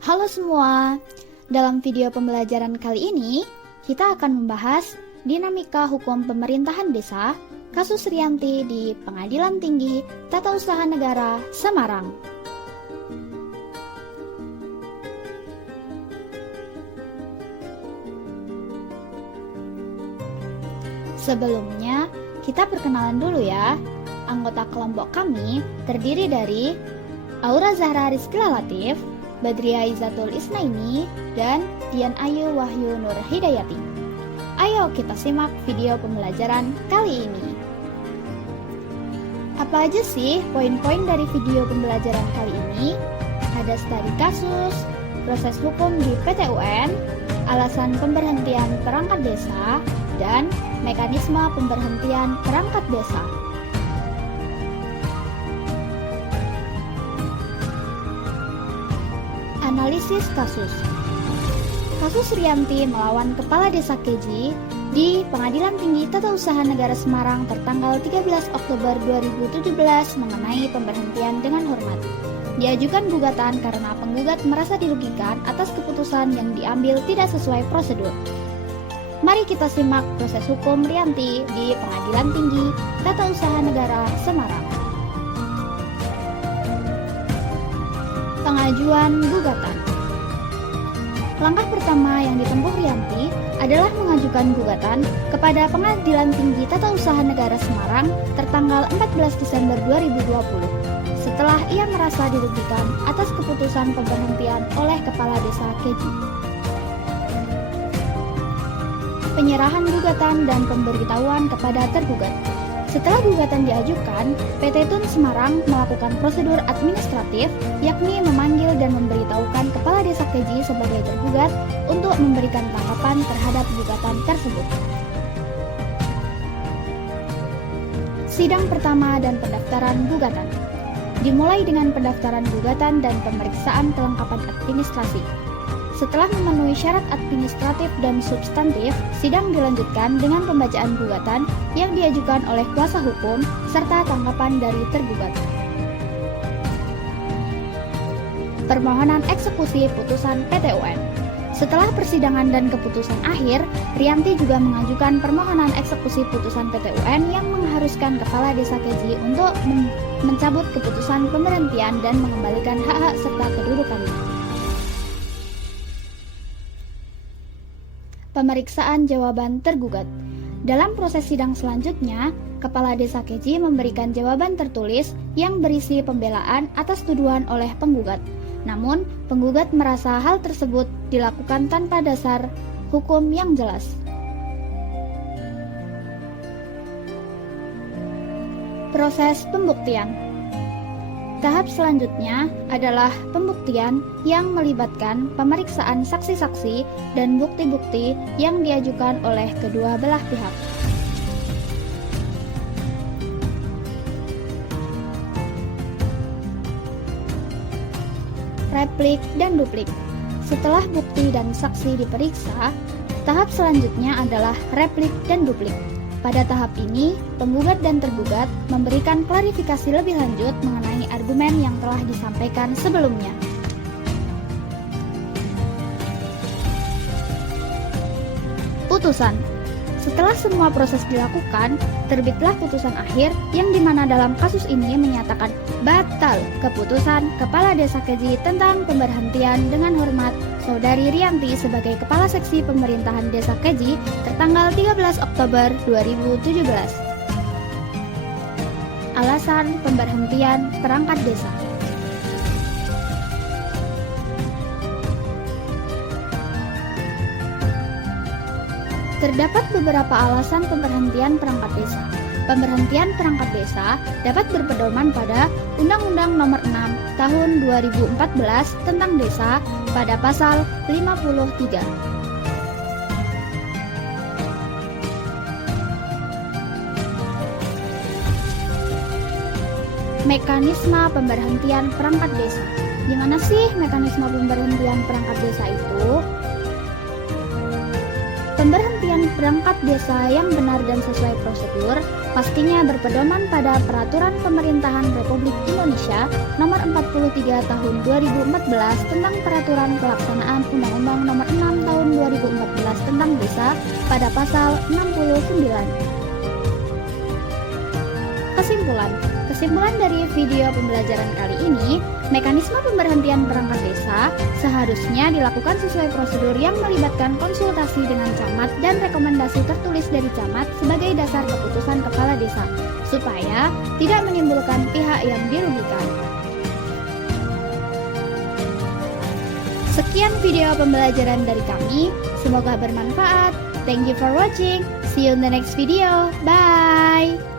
Halo semua, dalam video pembelajaran kali ini kita akan membahas dinamika hukum pemerintahan desa kasus Rianti di Pengadilan Tinggi Tata Usaha Negara Semarang. Sebelumnya, kita perkenalan dulu ya. Anggota kelompok kami terdiri dari Aura Zahra Rizky Latif, Badria Izatul Isnaini, dan Dian Ayu Wahyu Nur Hidayati. Ayo kita simak video pembelajaran kali ini. Apa aja sih poin-poin dari video pembelajaran kali ini? Ada studi kasus, proses hukum di PT UN, alasan pemberhentian perangkat desa, dan mekanisme pemberhentian perangkat desa. Analisis kasus. Kasus Rianti melawan Kepala Desa Keji di Pengadilan Tinggi Tata Usaha Negara Semarang tertanggal 13 Oktober 2017 mengenai pemberhentian dengan hormat. Diajukan gugatan karena penggugat merasa dirugikan atas keputusan yang diambil tidak sesuai prosedur. Mari kita simak proses hukum Rianti di Pengadilan Tinggi Tata Usaha Negara Semarang. Pengajuan gugatan. Langkah pertama yang ditempuh Rianti adalah mengajukan gugatan kepada Pengadilan Tinggi Tata Usaha Negara Semarang tertanggal 14 Desember 2020 setelah ia merasa dirugikan atas keputusan pemberhentian oleh Kepala Desa Keji. Penyerahan gugatan dan pemberitahuan kepada tergugat. Setelah gugatan diajukan, PT Tun Semarang melakukan prosedur administratif, yakni memanggil dan memberitahukan Kepala Desa Keji sebagai tergugat untuk memberikan tanggapan terhadap gugatan tersebut. Sidang pertama dan pendaftaran gugatan. Dimulai dengan pendaftaran gugatan dan pemeriksaan kelengkapan administrasi. Setelah memenuhi syarat administratif dan substantif, sidang dilanjutkan dengan pembacaan gugatan yang diajukan oleh kuasa hukum serta tanggapan dari tergugat. Permohonan eksekusi putusan PT UN. Setelah persidangan dan keputusan akhir, Rianti juga mengajukan permohonan eksekusi putusan PT UN yang mengharuskan Kepala Desa Keji untuk mencabut keputusan pemberhentian dan mengembalikan hak-hak serta kedudukannya. Pemeriksaan jawaban tergugat. Dalam proses sidang selanjutnya, Kepala Desa Keji memberikan jawaban tertulis yang berisi pembelaan atas tuduhan oleh penggugat. Namun, penggugat merasa hal tersebut dilakukan tanpa dasar hukum yang jelas. Proses pembuktian. Tahap selanjutnya adalah pembuktian yang melibatkan pemeriksaan saksi-saksi dan bukti-bukti yang diajukan oleh kedua belah pihak. Replik dan duplik. Setelah bukti dan saksi diperiksa, tahap selanjutnya adalah replik dan duplik. Pada tahap ini, penggugat dan tergugat memberikan klarifikasi lebih lanjut mengenai argumen yang telah disampaikan sebelumnya. Putusan. Setelah semua proses dilakukan, terbitlah putusan akhir yang dimana dalam kasus ini menyatakan batal keputusan Kepala Desa Keji tentang pemberhentian dengan hormat Saudari Rianti sebagai Kepala Seksi Pemerintahan Desa Keji tertanggal 13 Oktober 2017. Alasan pemberhentian perangkat desa. Terdapat beberapa alasan pemberhentian perangkat desa. Pemberhentian perangkat desa dapat berpedoman pada Undang-Undang Nomor 6 Tahun 2014 tentang Desa pada pasal 53. Mekanisme pemberhentian perangkat desa. Gimana sih mekanisme pemberhentian perangkat desa itu? Pemberhentian perangkat desa yang benar dan sesuai prosedur pastinya berpedoman pada Peraturan Pemerintahan Republik Indonesia Nomor 43 Tahun 2014 tentang Peraturan Pelaksanaan Undang-Undang Nomor 6 Tahun 2014 tentang Desa pada pasal 69. Kesimpulan dari video pembelajaran kali ini, mekanisme pemberhentian perangkat desa seharusnya dilakukan sesuai prosedur yang melibatkan konsultasi dengan camat dan rekomendasi tertulis dari camat sebagai dasar keputusan kepala desa, supaya tidak menimbulkan pihak yang dirugikan. Sekian video pembelajaran dari kami, semoga bermanfaat. Thank you for watching. See you in the next video. Bye.